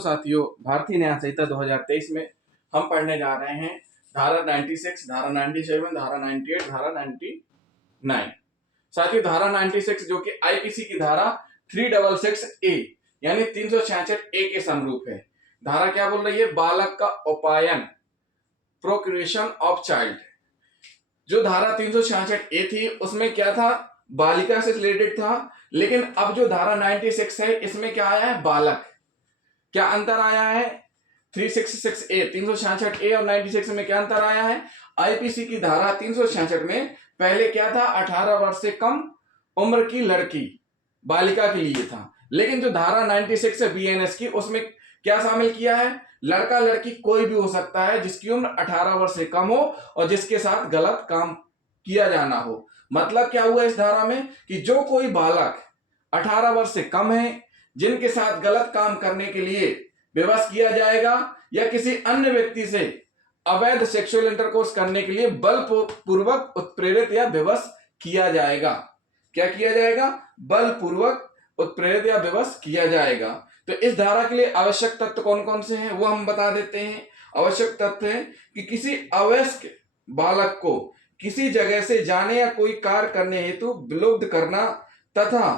साथियों, भारतीय न्याय संहिता 2023 में हम पढ़ने जा रहे हैं धारा 96, धारा 97, धारा 98, धारा 99। साथियों, धारा 96 जो कि आईपीसी की धारा 366 ए यानी 366 ए के समरूप है। धारा क्या बोल रही है? बालक का उपायन, प्रोक्रिएशन ऑफ चाइल्ड। जो धारा 366 ए थी उसमें क्या था? बालिका से रिलेटेड था, लेकिन अब जो धारा 96 है इसमें क्या आया है? बालक। क्या अंतर आया है? 366 ए, 366 ए और 96 में क्या अंतर आया है? आईपीसी की धारा 366 में पहले क्या था? 18 वर्ष से कम उम्र की लड़की, बालिका के लिए था, लेकिन जो धारा 96 है बीएनएस की, उसमें क्या शामिल किया है? लड़का लड़की कोई भी हो सकता है जिसकी उम्र 18 वर्ष से कम हो और जिसके साथ गलत काम किया जाना हो। मतलब क्या हुआ इस धारा में कि जो कोई बालक 18 वर्ष से कम है, जिनके साथ गलत काम करने के लिए विवश किया जाएगा या किसी अन्य व्यक्ति से अवैध सेक्सुअल इंटरकोर्स करने के लिए बलपूर्वक उत्प्रेरित या विवश किया जाएगा। क्या किया जाएगा? बलपूर्वक उत्प्रेरित या विवश किया जाएगा। तो इस धारा के लिए आवश्यक तत्व कौन कौन से हैं वो हम बता देते हैं। आवश्यक तत्व है कि किसी अवयस्क बालक को किसी जगह से जाने या कोई कार्य करने हेतु विलुप्त करना तथा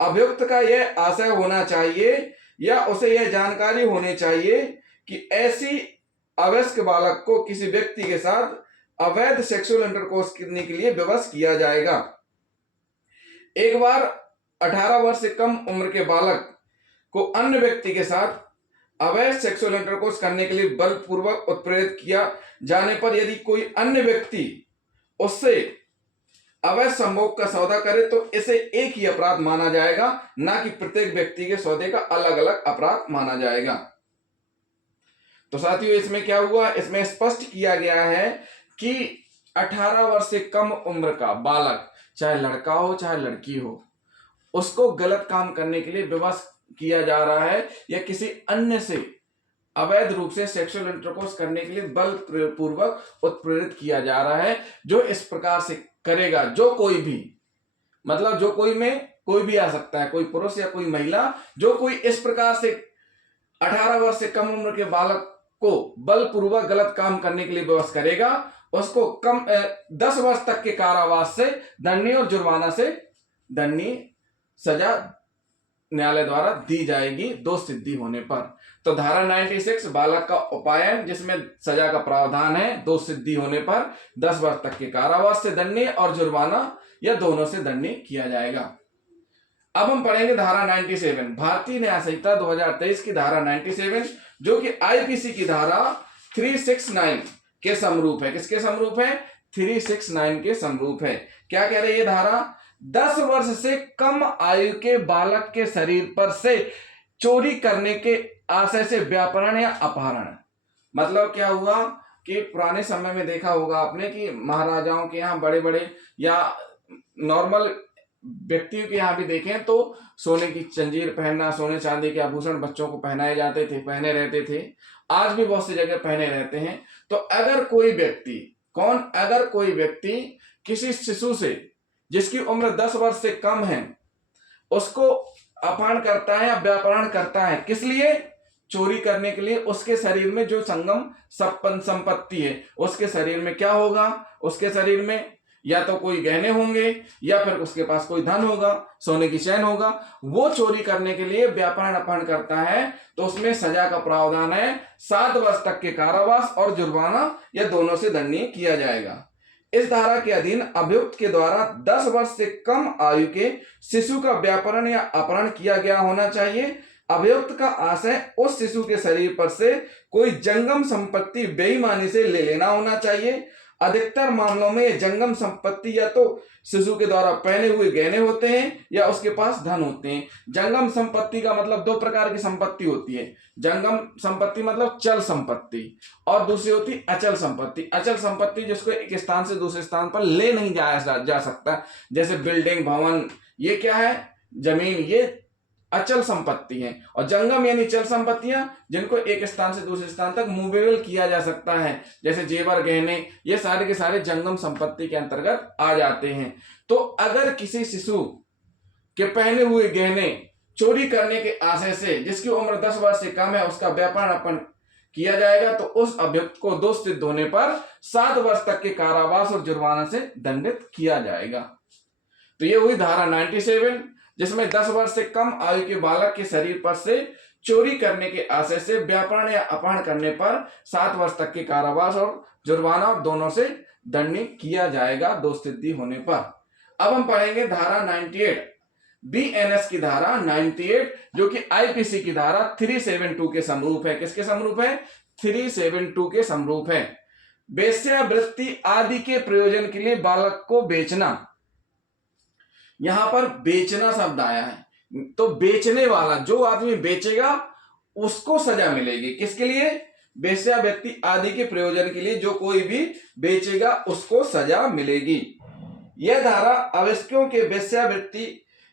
अभियुक्त का यह आशय होना चाहिए या उसे यह जानकारी होनी चाहिए कि ऐसी अवयस्क बालक को किसी व्यक्ति के साथ अवैध सेक्सुअल इंटरकोर्स करने के लिए विवश किया जाएगा। एक बार 18 वर्ष से कम उम्र के बालक को अन्य व्यक्ति के साथ अवैध सेक्सुअल इंटरकोर्स करने के लिए बलपूर्वक उत्प्रेरित किया जाने पर यदि कोई अन्य व्यक्ति उससे अवैध संभोग का सौदा करे तो इसे एक ही अपराध माना जाएगा, ना कि प्रत्येक व्यक्ति के सौदे का अलग अलग अपराध माना जाएगा। तो साथियों, इसमें क्या हुआ? इसमें स्पष्ट किया गया है कि 18 वर्ष से कम उम्र का बालक, चाहे लड़का हो चाहे लड़की हो, उसको गलत काम करने के लिए विवश किया जा रहा है या किसी अन्य से अवैध रूप से सेक्सुअल इंटरकोर्स करने के लिए बलपूर्वक उत्प्रेरित किया जा रहा है। जो इस प्रकार से करेगा, जो कोई भी, मतलब जो कोई में कोई भी आ सकता है, कोई पुरुष या कोई महिला, जो कोई इस प्रकार से 18 वर्ष से कम उम्र के बालक को बलपूर्वक गलत काम करने के लिए विवश करेगा, उसको 10 वर्ष तक के कारावास से दंडनीय और जुर्माना से दंडनीय सजा न्यायालय द्वारा दी जाएगी दोष सिद्धि होने पर। तो धारा 96 बालक का उपायन, जिसमें सजा का प्रावधान है दोष सिद्धि होने पर 10 वर्ष तक के कारावास से दंडनीय और जुर्माना या दोनों से दंडनीय किया जाएगा। अब हम पढ़ेंगे धारा 97, भारतीय न्याय संहिता 2023 की धारा 97, जो कि आईपीसी की धारा 369 के समरूप है। किसके समरूप है? 369 के समरूप है। क्या कह रही है धारा? 10 वर्ष से कम आयु के बालक के शरीर पर से चोरी करने के आशय से व्यापहरण या अपहरण। मतलब क्या हुआ कि पुराने समय में देखा होगा आपने कि महाराजाओं के यहाँ, बड़े बड़े या नॉर्मल व्यक्तियों के यहाँ भी देखें तो सोने की जंजीर पहनना, सोने चांदी के आभूषण बच्चों को पहनाए जाते थे, पहने रहते थे। आज भी बहुत सी जगह पहने रहते हैं। तो अगर कोई व्यक्ति किसी शिशु से जिसकी उम्र 10 वर्ष से कम है उसको अपहरण करता है या व्यापहरण करता है, किस लिए? चोरी करने के लिए। उसके शरीर में जो संगम संपत्ति है, उसके शरीर में क्या होगा? उसके शरीर में या तो कोई गहने होंगे या फिर उसके पास कोई धन होगा, सोने की चैन होगा। वो चोरी करने के लिए व्यापहरण अपहरण करता है तो उसमें सजा का प्रावधान है 7 वर्ष तक के कारावास और जुर्माना या दोनों से दंडनीय किया जाएगा। इस धारा के अधीन अभियुक्त के द्वारा 10 वर्ष से कम आयु के शिशु का व्यापहरण या अपहरण किया गया होना चाहिए। अभियुक्त का आशय उस शिशु के शरीर पर से कोई जंगम संपत्ति बेईमानी से ले लेना होना चाहिए। अधिकतर मामलों में यह जंगम संपत्ति या तो शिशु के द्वारा पहने हुए गहने होते हैं या उसके पास धन होते हैं। जंगम संपत्ति का मतलब 2 प्रकार की संपत्ति होती है। जंगम संपत्ति मतलब चल संपत्ति और दूसरी होती है अचल संपत्ति। अचल संपत्ति जिसको एक स्थान से दूसरे स्थान पर ले नहीं जाया जा सकता, जैसे बिल्डिंग, भवन, ये क्या है? जमीन, ये अचल संपत्ति है। और जंगम यानी चल संपत्तियां जिनको एक स्थान से दूसरे स्थान तक मूवेबल किया जा सकता है, जैसे जेवर, गहने, ये सारे के सारे जंगम संपत्ति के अंतर्गत आ जाते हैं। तो अगर किसी शिशु के पहने हुए गहने चोरी करने के आशय से जिसकी उम्र 10 वर्ष से कम है उसका व्यापार अर्पण किया जाएगा तो उस अभियुक्त को दोष सिद्ध होने पर 7 वर्ष तक के कारावास और जुर्माना से दंडित किया जाएगा। तो ये हुई धारा 97, जिसमें 10 वर्ष से कम आयु के बालक के शरीर पर से चोरी करने के आशय से व्यापार या अपहरण करने पर 7 वर्ष तक के कारावास और जुर्माना दोनों से दंडित किया जाएगा दोष सिद्धि होने पर। अब हम पढ़ेंगे धारा 98, बीएनएस की धारा 98, जो कि आईपीसी की धारा 372 के समरूप है। किसके समरूप है? 372 के समरूप है। वेश्यावृत्ति आदि के प्रयोजन के लिए बालक को बेचना, यहां पर बेचना शब्द आया है, तो बेचने वाला जो आदमी बेचेगा उसको सजा मिलेगी। किसके लिए? वेश्यावृत्ति आदि के प्रयोजन के लिए जो कोई भी बेचेगा उसको सजा मिलेगी। यह धारा अवयस्कों के वेश्यावृत्ति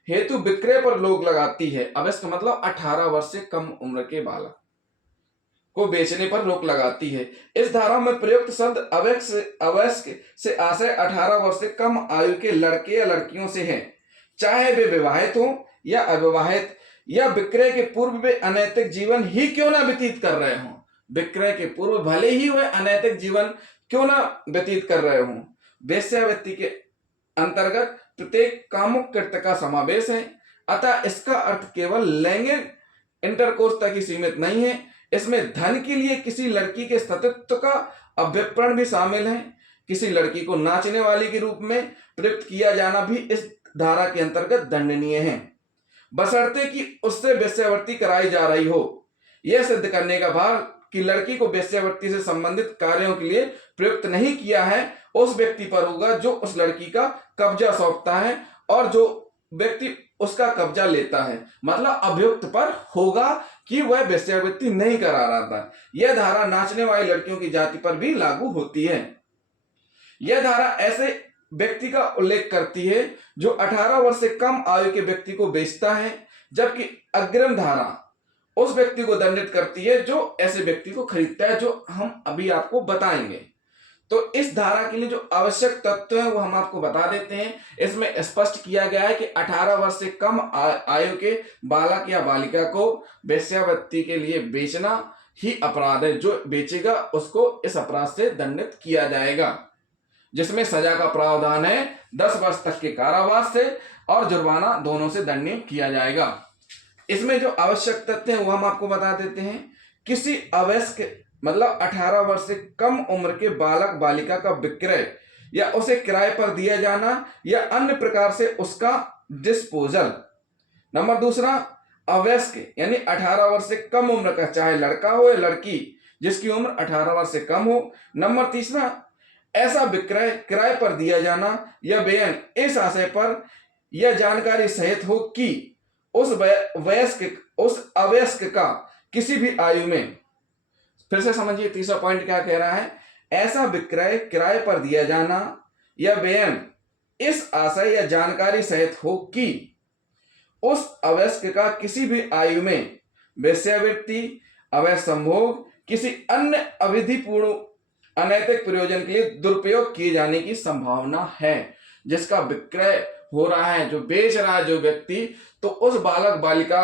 हेतु विक्रय पर रोक लगाती है। अवयस्क मतलब 18 वर्ष से कम उम्र के बालक को बेचने पर रोक लगाती है। इस धारा में प्रयुक्त शब्द अवयस्क से आशय 18 वर्ष से कम आयु के लड़के या लड़कियों से है, चाहे वे विवाहित हो या अविवाहित, या विक्रय के पूर्व वे अनैतिक जीवन ही क्यों ना व्यतीत कर रहे हों। विक्रय के पूर्व भले ही वे अनैतिक जीवन क्यों ना व्यतीत कर रहे हों। वेश्यावृत्ति के अंतर्गत प्रत्येक कामुक कृत्य का समावेश है, अतः इसका अर्थ केवल लैंगिक इंटरकोर्स तक ही सीमित नहीं है। इसमें धन के लिए किसी लड़की के सतीत्व का अभ्यर्पण भी शामिल है। किसी लड़की को नाचने वाली के रूप में प्रयुक्त किया जाना भी इस धारा के अंतर्गत दंडनीय है, बशर्ते कि उससे वेश्यावृत्ति कराई जा रही हो। यह सिद्ध करने का भार कि लड़की को वेश्यावृत्ति से संबंधित कार्यों के लिए प्रयुक्त नहीं किया है उस व्यक्ति पर होगा जो उस लड़की का कब्जा सौंपता है और जो व्यक्ति उसका कब्जा लेता है, मतलब अभियुक्त पर होगा कि वह वेश्यावृत्ति नहीं करा रहा था। यह धारा नाचने वाली लड़कियों की जाति पर भी लागू होती है। यह धारा ऐसे व्यक्ति का उल्लेख करती है जो 18 वर्ष से कम आयु के व्यक्ति को बेचता है, जबकि अग्रिम धारा उस व्यक्ति को दंडित करती है जो ऐसे व्यक्ति को खरीदता है, जो हम अभी आपको बताएंगे। तो इस धारा के लिए जो आवश्यक तत्व है वो हम आपको बता देते हैं। इसमें स्पष्ट किया गया है कि 18 वर्ष से कम आयु के बालक या बालिका को वेश्यावृत्ति के लिए बेचना ही अपराध है। जो बेचेगा उसको इस अपराध से दंडित किया जाएगा, जिसमें सजा का प्रावधान है 10 वर्ष तक के कारावास से और जुर्माना दोनों से दंडित किया जाएगा। इसमें जो आवश्यक तथ्य है वो हम आपको बता देते हैं। किसी अवयस्क मतलब 18 वर्ष से कम उम्र के बालक बालिका का विक्रय या उसे किराए पर दिया जाना या अन्य प्रकार से उसका डिस्पोजल। नंबर दूसरा, अवयस्क यानी 18 वर्ष से कम उम्र का, चाहे लड़का हो या लड़की जिसकी उम्र 18 वर्ष से कम हो। नंबर तीसरा, ऐसा विक्रय किराए पर दिया जाना या बेन इस आशय पर यह जानकारी सहित हो कि उस अवयस्क का किसी भी आयु में, फिर से समझिए तीसरा पॉइंट क्या कह रहा है, ऐसा विक्रय किराए पर दिया जाना या बेन इस आशय या जानकारी सहित हो कि उस अवयस्क का किसी भी आयु में वेश्यावृत्ति, अवैध संभोग, किसी अन्य अविधिपूर्ण अनैतिक प्रयोजन के लिए दुरुपयोग किए जाने की संभावना है। जिसका विक्रय हो रहा है, जो बेच रहा है जो व्यक्ति, तो उस बालक बालिका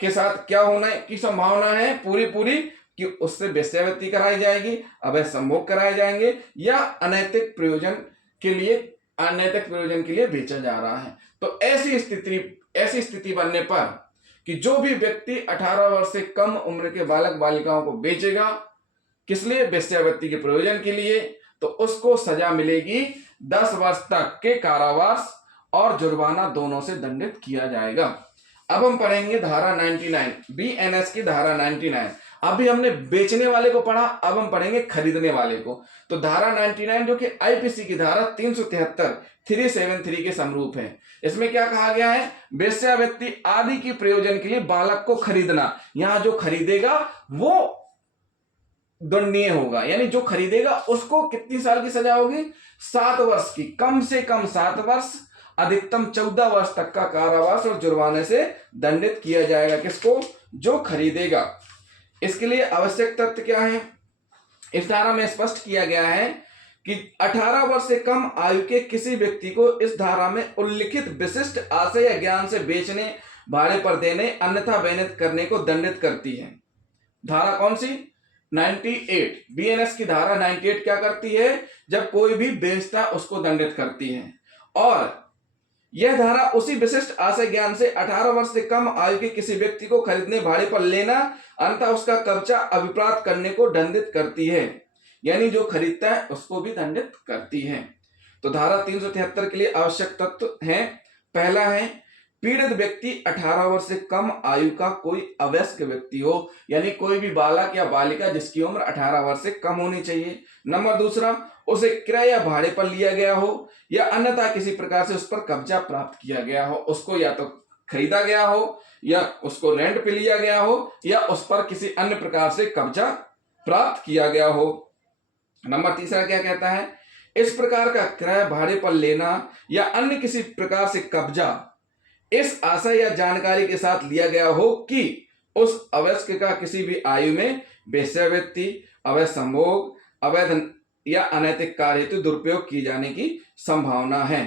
के साथ क्या होने की संभावना है पूरी कि उससे वेश्यावृत्ति कराई जाएगी, अवैध संभोग कराए जाएंगे या अनैतिक प्रयोजन के लिए बेचा जा रहा है। तो ऐसी स्थिति बनने पर कि जो भी व्यक्ति 18 वर्ष से कम उम्र के बालक बालिकाओं को बेचेगा, किस लिए? वेश्यावृत्ति के प्रयोजन के लिए, तो उसको सजा मिलेगी 10 वर्ष तक के कारावास और जुर्माना दोनों से दंडित किया जाएगा। अब हम पढ़ेंगे धारा 99, बीएनएस की धारा 99। अभी हमने बेचने वाले को पढ़ा, अब हम पढ़ेंगे खरीदने वाले को। तो धारा 99 जो कि आईपीसी की धारा 373 के समरूप है। इसमें क्या कहा गया है? वेश्यावृत्ति आदि की प्रयोजन के लिए बालक को खरीदना। यहां जो खरीदेगा वो दंडनीय होगा, यानी जो खरीदेगा उसको कितनी साल की सजा होगी? 7 वर्ष की, कम से कम 7 वर्ष, अधिकतम 14 वर्ष तक का कारावास और जुर्माने से दंडित किया जाएगा। किसको? जो खरीदेगा। इसके लिए आवश्यक तथ्य क्या है? इस धारा में स्पष्ट किया गया है कि 18 वर्ष से कम आयु के किसी व्यक्ति को इस धारा में उल्लिखित विशिष्ट आशय या ज्ञान से बेचने भाड़े पर देने अन्यथा बेनित करने को दंडित करती है। धारा कौन सी? 98। बीएनएस की धारा 98 क्या करती है? जब कोई भी बेचता उसको दंडित करती है। और यह धारा उसी विशिष्ट आशय ज्ञान से 18 वर्ष से कम आयु के किसी व्यक्ति को खरीदने, भाड़े पर लेना अन्यथा उसका कब्जा अभिप्राप्त करने को दंडित करती है। यानी जो खरीदता है उसको भी दंडित करती है। तो धारा 373 के लिए आवश्यक तत्व हैं। पहला है पीड़ित व्यक्ति 18 वर्ष से कम आयु का कोई अवयस्क व्यक्ति हो, यानी कोई भी बालक या बालिका जिसकी उम्र 18 वर्ष से कम होनी चाहिए। नंबर दूसरा, उसे क्रय या भाड़े पर लिया गया हो या अन्यथा किसी प्रकार से उस पर कब्जा प्राप्त किया गया हो। उसको या तो खरीदा गया हो या उसको रेंट पे लिया गया हो या उस पर किसी अन्य प्रकार से कब्जा प्राप्त किया गया हो। नंबर तीसरा क्या कहता है? इस प्रकार का क्रय, भाड़े पर लेना या अन्य किसी प्रकार से कब्जा इस आशय या जानकारी के साथ लिया गया हो कि उस अवयस्क का किसी भी आयु में वेश्यावृत्ति, अवैध संभोग, अवैध या अनैतिक कार्य हेतु दुरुपयोग किए जाने की संभावना है।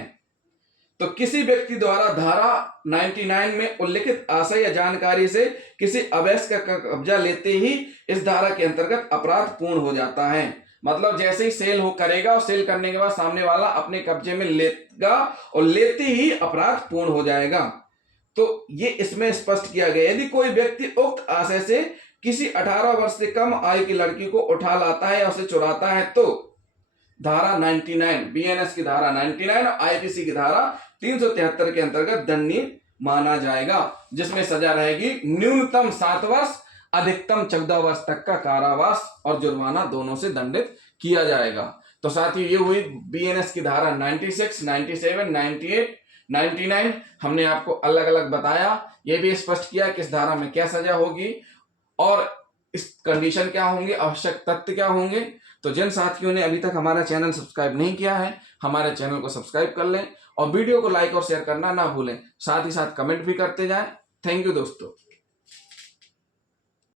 तो किसी व्यक्ति द्वारा धारा 99 में उल्लिखित आशय या जानकारी से किसी अवयस्क का कब्जा लेते ही इस धारा के अंतर्गत अपराध पूर्ण हो जाता है। मतलब जैसे ही सेल हो करेगा और सेल करने के बाद सामने वाला अपने कब्जे में लेगा और लेते ही अपराध पूर्ण हो जाएगा। तो ये इसमें स्पष्ट किया गया, यदि कोई व्यक्ति उक्त आशय से किसी 18 वर्ष से कम आयु की लड़की को उठा लाता है या उसे चुराता है तो धारा 99, बीएनएस की धारा 99 और आईपीसी की धारा 373 के अंतर्गत दंडनीय माना जाएगा, जिसमें सजा रहेगी न्यूनतम 7 वर्ष, अधिकतम 14 वर्ष तक का कारावास और जुर्माना दोनों से दंडित किया जाएगा। तो साथियों ये हुई बीएनएस की धारा 96, 97, 98, 99 हमने आपको अलग अलग बताया। ये भी स्पष्ट किया कि इस धारा में क्या सजा होगी और इस कंडीशन क्या होंगे, आवश्यक तथ्य क्या होंगे। तो जिन साथियों ने अभी तक हमारा चैनल सब्सक्राइब नहीं किया है, हमारे चैनल को सब्सक्राइब कर लें और वीडियो को लाइक और शेयर करना ना भूलें। साथ ही साथ कमेंट भी करते जाएं। थैंक यू दोस्तों।